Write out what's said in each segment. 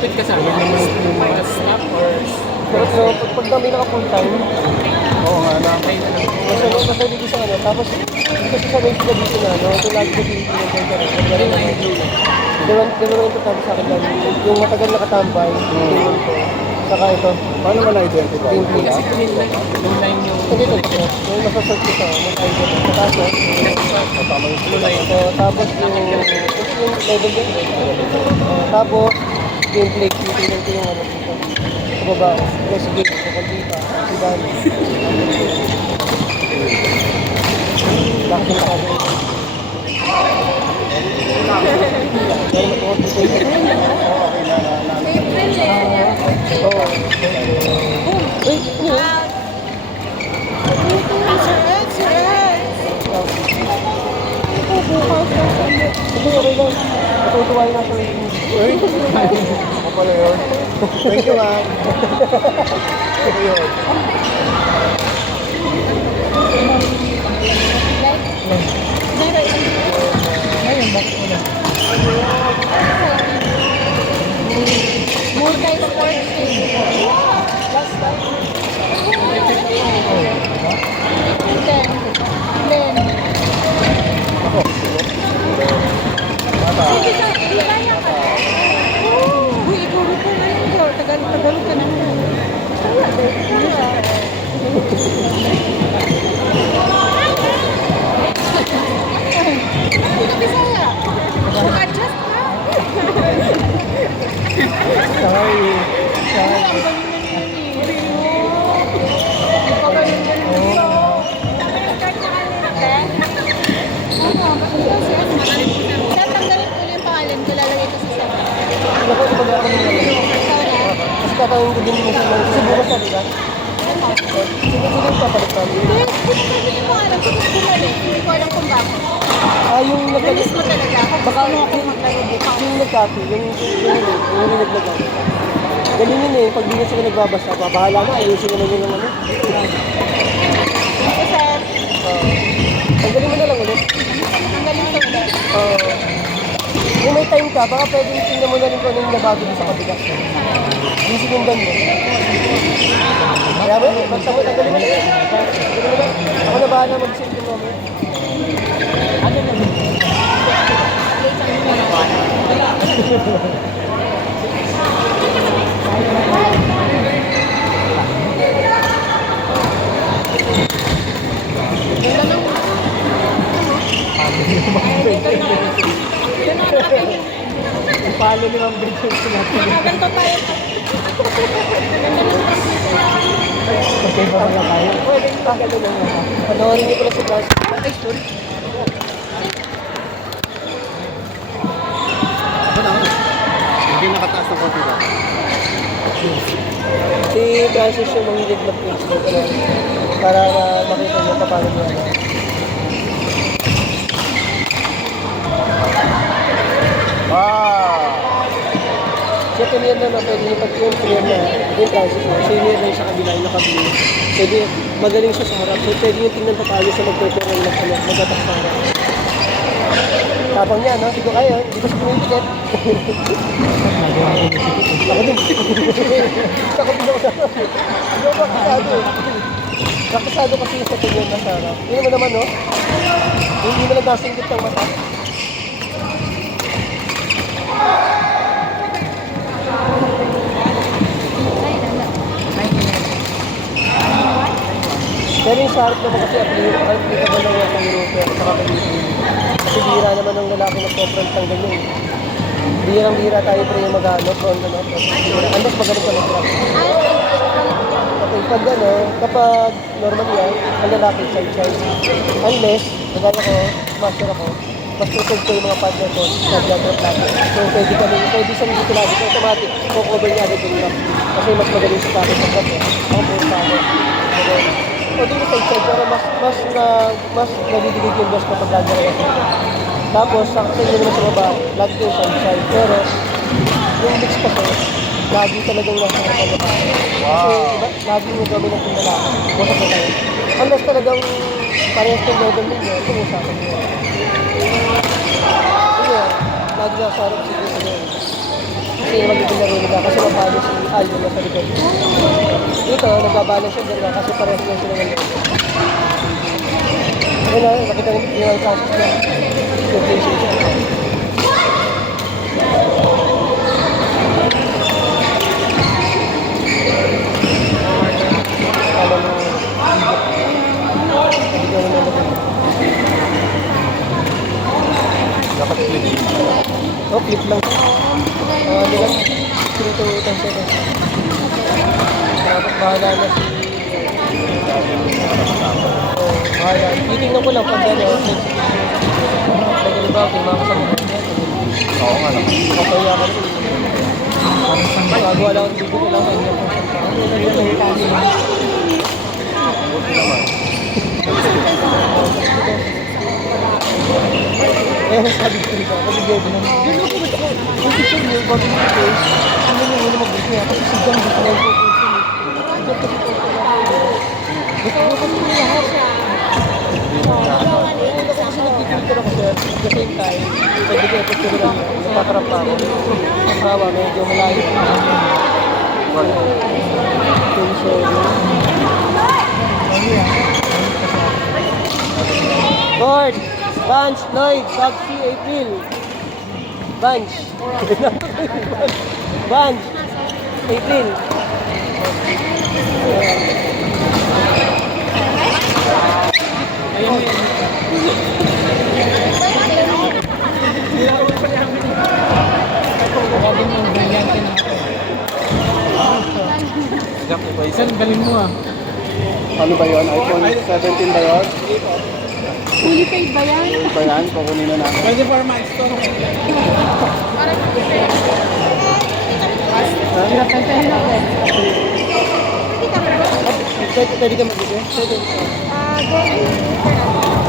Malapit ka sa akin. Stop or... Pero pag kami naka-full time, Oo nga, nakakay na lang. mas naligi sa ano. Tapos, kasi sanay sila dito na, no? Ito lagi ko tinitingnan ko rin. Yung nga yung blue light. Dalawa yung tatabi sa akin lagi. Yung matagal nakatambay, tingin ko. Saka ito. Paano mo na-identify? Gameplay. Kasi green line yung... Hindi ito po. Yung nasa-search ko sa makain ko. Tapos, Blue line. tapos yung level din. Tapos, gameplay. Titignan ko yung ano dito. Sa baba. Press game. Sa kaldita. Sa dami. Laki na kagawin. Oo. Wait, Hindi, okay lang. Natutuwa yung nasa rin. Ako pala yun. Thank you, man. Ito yun. Tagalog ka naman. Adjust ka. Sorry. Tatanggalin ko yung pangalan ko, lalagay ko sa sarap. Ako, ito pag ako nang Kasi tatawin ko din mo sa mga. Kasi bukas na, diba? Sige, papalit tayo. Hindi, pinagkalit yung pangalan ko, tapos bumalik. Hindi ko alam kung bakit. Yung Nalis mo talaga. Baka Ano ako maglaro bukas. yung nag-copy, yung nilaglagan. Galing yun pag di na sila nagbabasa, bahala na, ayusin naman yun ng ano. Ito, sir. Tanggalin mo na lang ulit. Tanggalin ko ulit. Kung may time ka, baka pwedeng tingnan mo na rin kung ano yung nabago sa kabila. Yung sinundan mo. Kaya mo, basta mo, tanggalin mo na yun. Tanggalin mo na. Ako na bahala mag-save yung moment. Ano na? Palo ni Ma'am Bridget sinabi. Ganito tayo. Okay ba mga tayo? Pwede yung tagalo lang ako. Panoorin niyo pala sa class. Ay, sorry. Hindi nakataas ng konti ba? Si Francis yung mahilig na Facebook. Para makita niyo pa paano niya. Wow! Siya pinir na pwede niya pag yung pinir na yung Francis mo. Siya yung lang sa kabila, yung nakabili. Pwede, magaling siya sa harap. So pwede yung tingnan pa paano siya magpapera ng magatak sa harap. Tapang niya, no? Hindi ko kaya. Hindi ko siya pumipikit. Ako din. Takot din ako sa harap. Hindi ako kakasado. Kakasado kasi yung sa tingnan na sa harap. Hindi naman naman, no? Hindi mo lang nasingkit ng mata. Pero yung sa harap naman kasi applicable lang yan sa Europe at saka Pilipino. Kasi bihira naman ng lalaki na sobrang tanggal yun. Bihirang-bihira tayo pre yung mag-ano, front ano. Unless magaling ka mag-rock. Okay, pag ano, kapag normal yan, ang lalaki side-side. Unless, nagaya ko, master ako, mas tutog ko yung mga partner ko sa drop lagi. So pwede sa dito lagi, so automatic, cover niya agad yung drop. Kasi mas magaling sa akin sa drop eh. Ako po sa akin. O dito sa side, pero mas nadidilig yung boss kapag lagi na kasi. Tapos, sa inyo naman sa baba, lagi yung side. Pero, yung mix kasi, lagi talagang nasa harapan niya. Kasi, lagi mo gawin ng lalaki. Basta na tayo. Unless talagang parehas ng level ninyo, kumusapan niyo. Sige, lagi nasa harap siguro sa inyo. sino magiging laro nila kasi mabalo si Aldo na sa likod. Dito, nagbabalance siya dalawa kasi parehas na sila ng laro. Ayun na, nakita niyo yung process niya. Yung placing siya. Tama mo. Hindi ko naman nalagay. Dapat clip. Oh, clip lang. Ano lang? 3 to 10 seconds. Dapat bahala na si... Oh, bahala. Titingnan ko lang pag gano'n. Lagyan ba, kung makasama ko niya. Oo nga lang. Kapaya ka rin. Gagawa lang ang video ko lang. Eh, sabi ko rin kasi gabi na. Yun ako ba ito? Kasi siya yung bago yung face. Ano yung muna mag-gusto niya? Kasi si John gusto lang po kasi. Si John kasi po gusto ko kasi lahat. Kasi nagpipilter ako sir. At the same time, pwede ko ito sila lang. Napakarap pa ako. Ang hawa, medyo malayo. Lord, Bunch, Lloyd, Babsi, April. Bunch. Bunch. April. Isang galing mo ah. Ano ba yun? iPhone 17 ba yun? Fully paid ba yan? Ano ba yan? Kukunin na natin. Pwede for milestone. Hirap na tayo na ako. Pwede ka mag-video? Pwede.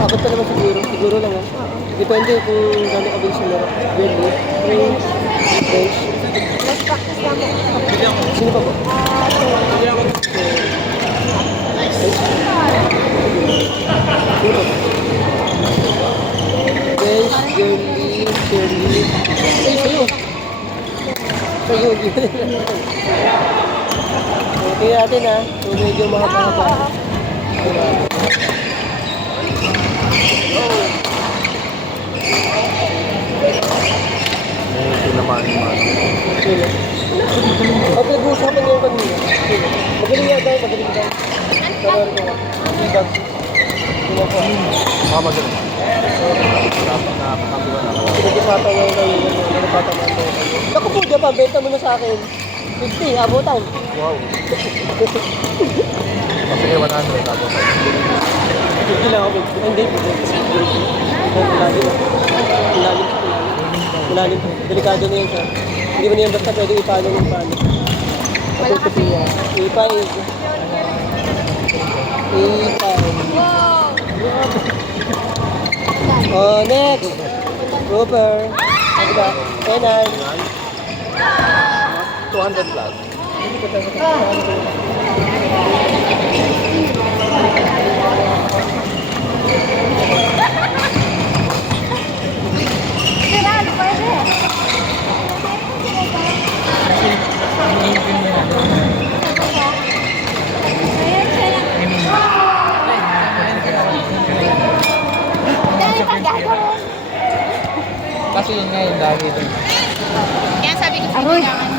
Abot pa naman siguro. Siguro lang ah. Depende kung gano'ng kabilis na laro. Really? Range? Range? Let's practice lang mo. Sino pa po? Sino pa po? Range, Jerly, Shirley. Ay, sa'yo. Sa'yo. Okay natin ah. So medyo mahaba-haba. Diba? Tinamaan yung mga. Sino? Ang pinag-uusapan niyo kanina. Sino? Magaling nga daw, magaling daw. Sabar ko. Feedback. Sino po? Magaling. Dapat nakakagawa na ako. Pinag-usapan nga kayo. Nagpatamaan kayo. Naku po, Japan, benta mo na sa akin. 50, abutan. Wow. Sige, 100 tapos. 50 lang ako. Hindi, ilalim. Ilalim po. Delikado na yun siya. Hindi mo na yan basta pwede ipalo ng palo. Malakas eh. Ipay. Wow! Oh, next. Grouper. Ano ba? Tenan. 200 plus. Gerald, pwede. Dahil pag gagawin. Kasi yun nga yung dami doon. Kaya sabi ko, kailangan.